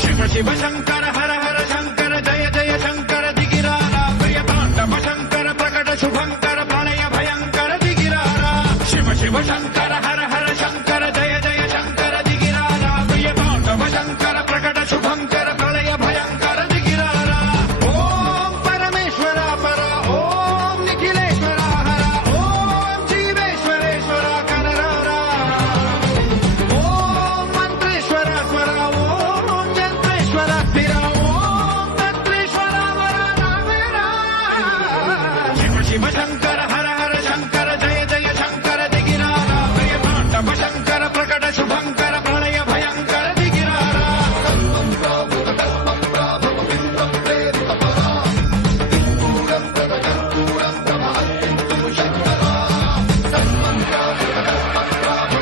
శివ శివ శంకర హర హర శంకర జయ జయ శంకర దిగిరారా ప్రియతాండవ శంకర ప్రకట శుభంకర ప్రణయ భయంకర దిగిరారా శివ శివ శంకర